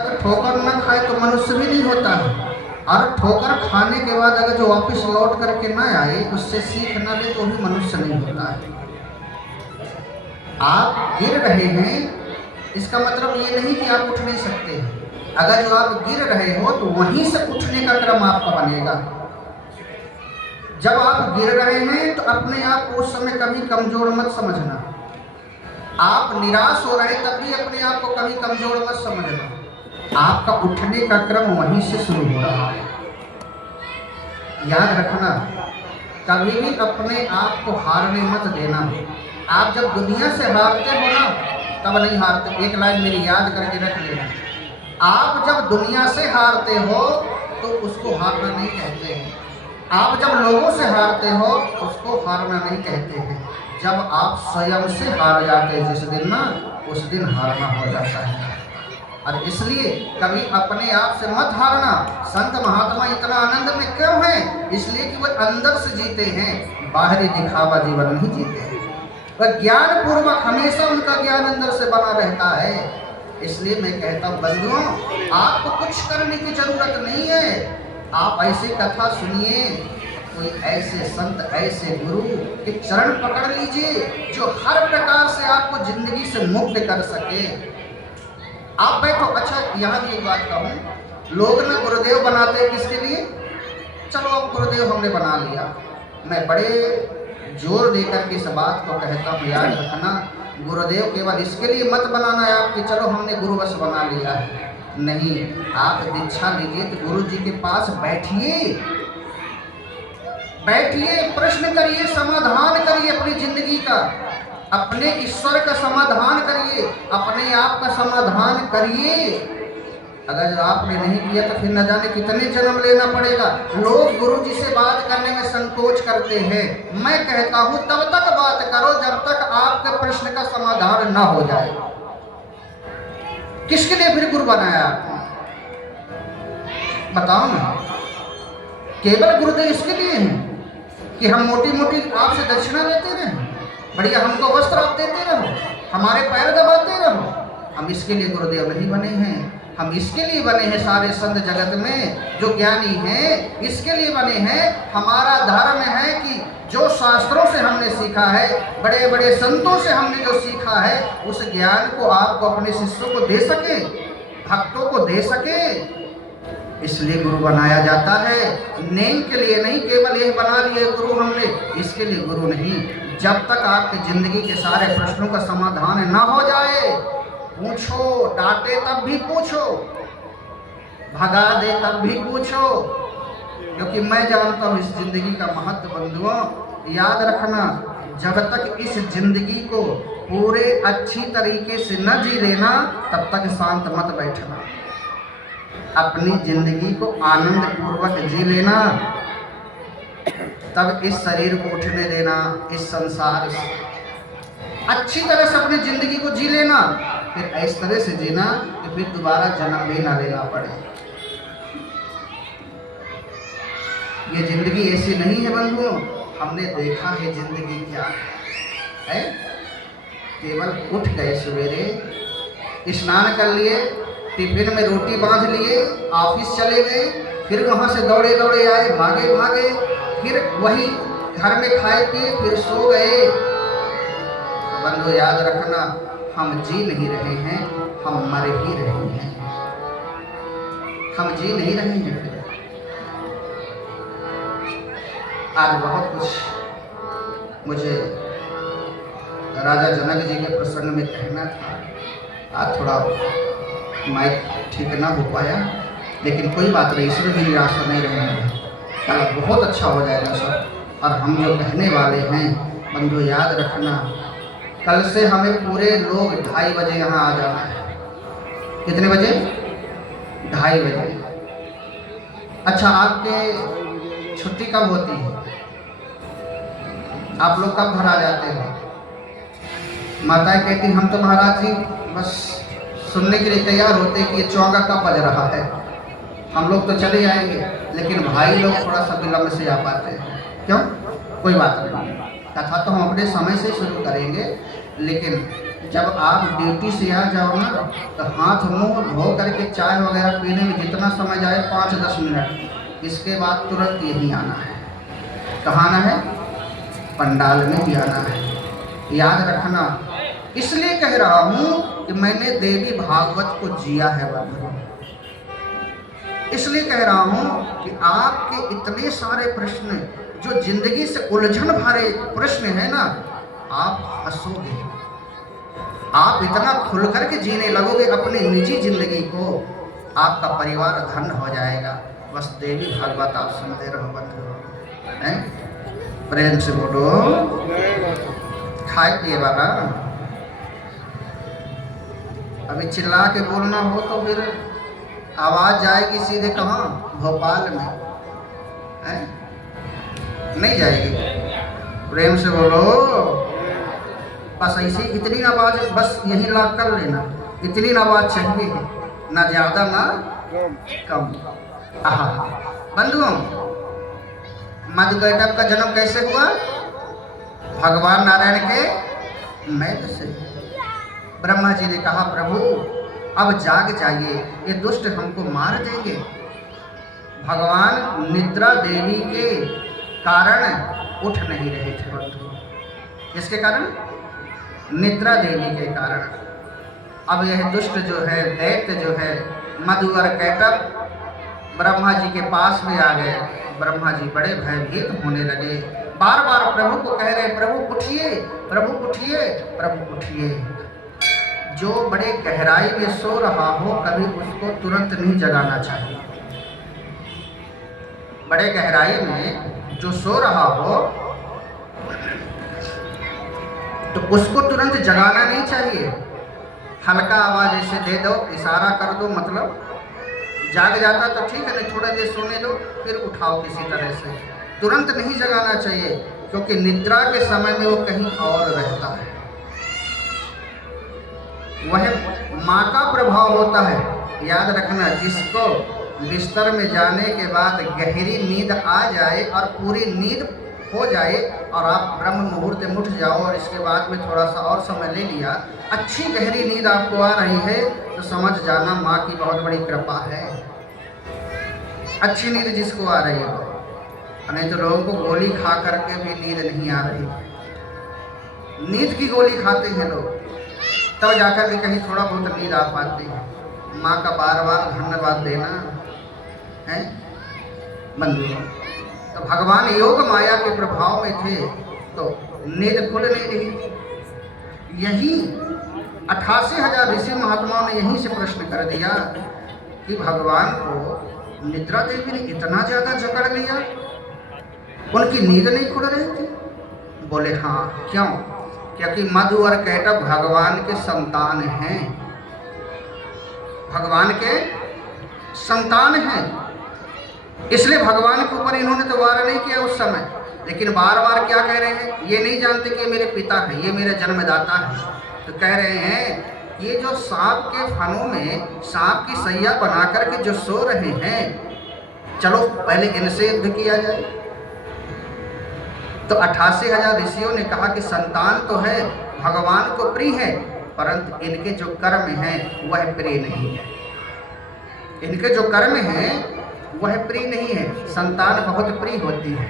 अगर ठोकर न खाए तो मनुष्य भी नहीं होता है। और ठोकर खाने के बाद अगर जो वापस लौट करके ना आए, उससे सीख न ले, तो भी मनुष्य नहीं होता है। आप गिर रहे हैं, इसका मतलब ये नहीं कि आप उठ नहीं सकते हैं। अगर जो आप गिर रहे हो तो वहीं से उठने का क्रम आपका बनेगा। जब आप गिर रहे हैं तो अपने आप को उस समय कभी कमजोर मत समझना। आप निराश हो रहे तब भी अपने आप को कभी कमजोर मत समझना। आपका उठने का क्रम वहीं से शुरू हो रहा है। याद रखना, कभी भी अपने आप को हारने मत देना। आप जब दुनिया से हारते हो ना, तब नहीं हारते। एक लाइन मेरी याद करके रख लेना, आप जब दुनिया से हारते हो तो उसको हारना नहीं कहते हैं। आप जब लोगों से हारते हो उसको हारना नहीं कहते हैं। जब आप स्वयं से हार जाते हैं जिस दिन ना, उस दिन हारना हो जाता है। और इसलिए कभी अपने आप से मत हारना। संत महात्मा इतना आनंद में क्यों हैं? इसलिए कि वह अंदर से जीते हैं, बाहरी दिखावा जीवन नहीं जीते हैं। वह ज्ञान पूर्वक हमेशा उनका ज्ञान अंदर से बना रहता है। इसलिए मैं कहता हूँ बंधुओं, आपको कुछ करने की जरूरत नहीं है। आप ऐसी कथा सुनिए, कोई ऐसे संत, ऐसे गुरु के चरण पकड़ लीजिए जो हर प्रकार से आपको जिंदगी से मुक्त कर सके। आप बैठो। अच्छा, यहाँ की एक बात कहूँ, लोग ना गुरुदेव बनाते हैं किसके लिए? चलो अब गुरुदेव हमने बना लिया। मैं बड़े जोर देकर के इस बात को कहता हूँ, याद रखना, गुरुदेव केवल इसके लिए मत बनाना है आपकी चलो हमने गुरु बस बना लिया है। नहीं, आप दीक्षा लीजिए तो गुरु जी के पास बैठिए, बैठिए, प्रश्न करिए, समाधान करिए अपनी जिंदगी का, अपने ईश्वर का समाधान करिए, अपने आप का समाधान करिए। अगर आपने नहीं किया तो फिर न जाने कितने जन्म लेना पड़ेगा। लोग गुरु जी से बात करने में संकोच करते हैं। मैं कहता हूं तब तक बात करो जब तक आपके प्रश्न का समाधान ना हो जाए। किसके लिए फिर गुरु बनाया आपने? बताओ ना। केवल गुरुदेव इसके लिए हैं कि हम मोटी मोटी आपसे दक्षिणा लेते रहे, बढ़िया हमको वस्त्र आप देते रहो, हमारे पैर दबाते रहो? हम इसके लिए गुरुदेव नहीं बने हैं। हम इसके लिए बने हैं, सारे संत जगत में जो ज्ञानी हैं इसके लिए बने हैं। हमारा धर्म है कि जो शास्त्रों से हमने सीखा है, बड़े बड़े संतों से हमने जो सीखा है, उस ज्ञान को आपको अपने शिष्यों को दे सके, भक्तों को दे सके, इसलिए गुरु बनाया जाता है। नेम के लिए नहीं, केवल ये बना लिए गुरु हमने, इसके लिए गुरु नहीं। जब तक आपकी जिंदगी के सारे प्रश्नों का समाधान ना हो जाए, पूछो, डांटे तब भी पूछो, भगा दे तब भी पूछो, क्योंकि मैं जानता हूँ इस जिंदगी का महत्व। बंधुओं याद रखना, जब तक इस जिंदगी को पूरे अच्छी तरीके से न जी लेना, तब तक शांत मत बैठना। अपनी जिंदगी को आनंद पूर्वक जी लेना, तब इस शरीर को उठने देना, इस संसार से अच्छी तरह से अपनी जिंदगी को जी लेना, फिर इस तरह से जीना कि फिर दोबारा जन्म भी ना लेना पड़े। ये जिंदगी ऐसी नहीं है बंधुओं, हमने देखा है जिंदगी क्या है। केवल उठ गए सवेरे, स्नान कर लिए, टिफिन में रोटी बांध लिए, ऑफिस चले गए, फिर वहाँ से दौड़े दौड़े आए, भागे भागे, फिर वही घर में खाए पिए, फिर सो गए। बंधु याद रखना, हम जी नहीं रहे हैं, हम मर ही रहे हैं। हम जी नहीं रहे हैं। फिर आज बहुत कुछ मुझे राजा जनक जी के प्रसंग में कहना था। आज थोड़ा माइक ठीक ना हो पाया, लेकिन कोई बात नहीं, इसमें भी निराशा नहीं रहना। कल बहुत अच्छा हो जाएगा सब। और हम जो कहने वाले हैं बंधु याद रखना, कल से हमें पूरे लोग 2:30 बजे यहाँ आ जाना है। कितने बजे? 2:30 बजे। अच्छा, आपके छुट्टी कब होती है? आप लोग कब घर आ जाते हैं? माताएं कहती हम तो महाराज जी बस सुनने के लिए तैयार होते कि ये चौंगा कब बज रहा है, हम लोग तो चले जाएंगे। लेकिन भाई लोग थोड़ा सा विलम्ब से आ पाते हैं। क्यों? कोई बात नहीं, कथा तो हम अपने समय से शुरू करेंगे, लेकिन जब आप ड्यूटी से आ जाओ ना तो हाथ मुंह धो करके चाय वगैरह पीने में जितना समय जाए 5-10 मिनट, इसके बाद तुरंत यहीं आना है। कहाँ आना है? पंडाल में भी आना है। याद रखना। इसलिए कह रहा हूँ कि मैंने देवी भागवत को जिया है बंधु। इसलिए कह रहा हूँ कि आपके इतने सारे प्रश्न जो जिंदगी से उलझन भरे प्रश्न है ना, आप हंसोगे, आप इतना खुल करके जीने लगोगे अपनी निजी जिंदगी को, आपका परिवार धन हो जाएगा। बस देवी भागवत आप सुनते रहो बंधु, हैं? प्रेम से बोलो खाए पिए बाबा। अभी चिल्ला के बोलना हो तो फिर आवाज जाएगी सीधे कहाँ? भोपाल में, हैं? नहीं जाएगी। प्रेम से बोलो। बस ऐसी इतनी आवाज, बस यही लाभ कर लेना, इतनी आवाज चाहिए, ना ज्यादा ना कम। आहा बंधुओं, मधुकैटभ का जन्म कैसे हुआ? भगवान नारायण के मैल से। ब्रह्मा जी ने कहा प्रभु अब जाग जाइए, ये दुष्ट हमको मार देंगे। भगवान निद्रा देवी के कारण उठ नहीं रहे थे बंधु। किसके कारण? निद्रा देवी के कारण। अब यह दुष्ट जो है, दैत्य जो है मधु और कैटभ ब्रह्मा जी के पास में आ गए। ब्रह्मा जी बड़े भयभीत होने लगे, बार बार प्रभु को कह रहे प्रभु उठिए, प्रभु उठिए, प्रभु उठिए। जो बड़े गहराई में सो रहा हो कभी उसको तुरंत नहीं जगाना चाहिए। बड़े गहराई में जो सो रहा हो तो उसको तुरंत जगाना नहीं चाहिए। हल्का आवाज ऐसे दे दो, इशारा कर दो, मतलब जाग जाता तो ठीक है, नहीं थोड़ा देर सोने दो फिर उठाओ किसी तरह से। तुरंत नहीं जगाना चाहिए क्योंकि निद्रा के समय में वो कहीं और रहता है। वह माँ का प्रभाव होता है। याद रखना, जिसको बिस्तर में जाने के बाद गहरी नींद आ जाए और पूरी नींद हो जाए और आप ब्रह्म मुहूर्त में उठ जाओ और इसके बाद में थोड़ा सा और समय ले लिया, अच्छी गहरी नींद आपको आ रही है तो समझ जाना माँ की बहुत बड़ी कृपा है। अच्छी नींद जिसको आ रही हो, नहीं तो लोगों को गोली खा करके भी नींद नहीं आ रही। नींद की गोली खाते हैं लोग, तब जाकर के कहीं थोड़ा बहुत नींद आ पाती है। माँ का बार बार धन्यवाद देना है बंधुओं। तो भगवान योग माया के प्रभाव में थे तो नींद खुल नहीं रही। यही 88,000 ऋषि महात्माओं ने यहीं से प्रश्न कर दिया कि भगवान को निद्रा देवी ने इतना ज्यादा जकड़ लिया, उनकी नींद नहीं खुल रही थी? बोले हाँ। क्यों? क्योंकि मधु और कैटभ भगवान के संतान हैं, भगवान के संतान हैं। इसलिए भगवान के ऊपर इन्होंने तो वार नहीं किया उस समय, लेकिन बार बार क्या कह रहे हैं? ये नहीं जानते कि मेरे पिता हैं, ये मेरे जन्मदाता हैं। तो कह रहे हैं ये जो सांप के फनों में सांप की सैया बना करके जो सो रहे हैं, चलो पहले इनसे युद्ध किया जाए। तो 88,000 ऋषियों ने कहा कि संतान तो है, भगवान को प्रिय है, परंतु इनके जो कर्म हैं वह प्रिय नहीं है। इनके जो कर्म हैं वह प्रिय नहीं है। संतान बहुत प्रिय होती है।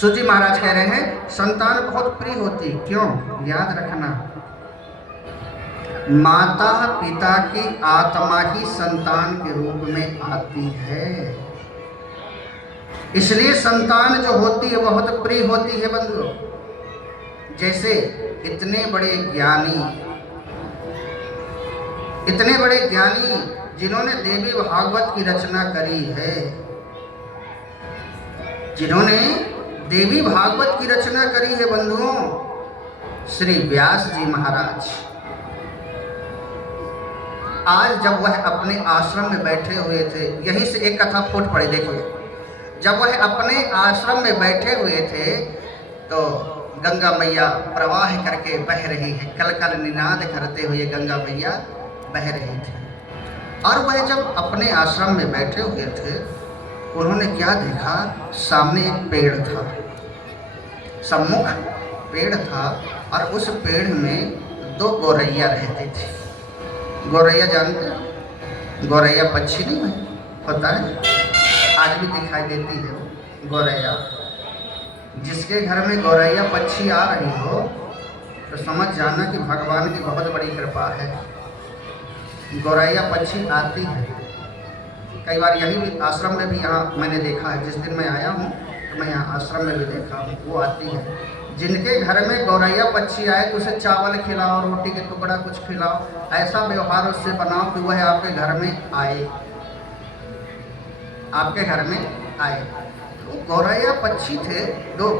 सूजी महाराज कह रहे हैं संतान बहुत प्रिय होती। क्यों? याद रखना, माता पिता की आत्मा ही संतान के रूप में आती है। इसलिए संतान जो होती है बहुत प्रिय होती है बंधुओं। जैसे इतने बड़े ज्ञानी जिन्होंने देवी भागवत की रचना करी है, जिन्होंने देवी भागवत की रचना करी है बंधुओं, श्री व्यास जी महाराज। आज जब वह अपने आश्रम में बैठे हुए थे, यहीं से एक कथा फूट पड़ी। देखिए, जब वह अपने आश्रम में बैठे हुए थे तो गंगा मैया प्रवाह करके बह रही है, कल कल निनाद करते हुए गंगा मैया बह रही थी। और वह जब अपने आश्रम में बैठे हुए थे, उन्होंने क्या देखा? सामने एक पेड़ था, सम्मुख पेड़ था और उस पेड़ में 2 गौरैया रहते थे। गौरैया जानते हो? गौरैया पक्षी नहीं है, होता है, आज भी दिखाई देती है वो गौरैया। जिसके घर में गौरैया पक्षी आ रही हो तो समझ जाना कि भगवान की बहुत बड़ी कृपा है। गौरैया पक्षी आती है, कई बार यही भी आश्रम में भी यहाँ मैंने देखा है। जिस दिन मैं आया हूँ तो मैं यहाँ आश्रम में भी देखा हूँ, वो आती है। जिनके घर में गौरैया पक्षी आए तो उसे चावल खिलाओ, रोटी के टुकड़ा कुछ खिलाओ, ऐसा व्यवहार उससे बनाओ कि वह आपके घर में आए, आपके घर में आए। तो गौरैया पक्षी थे 2।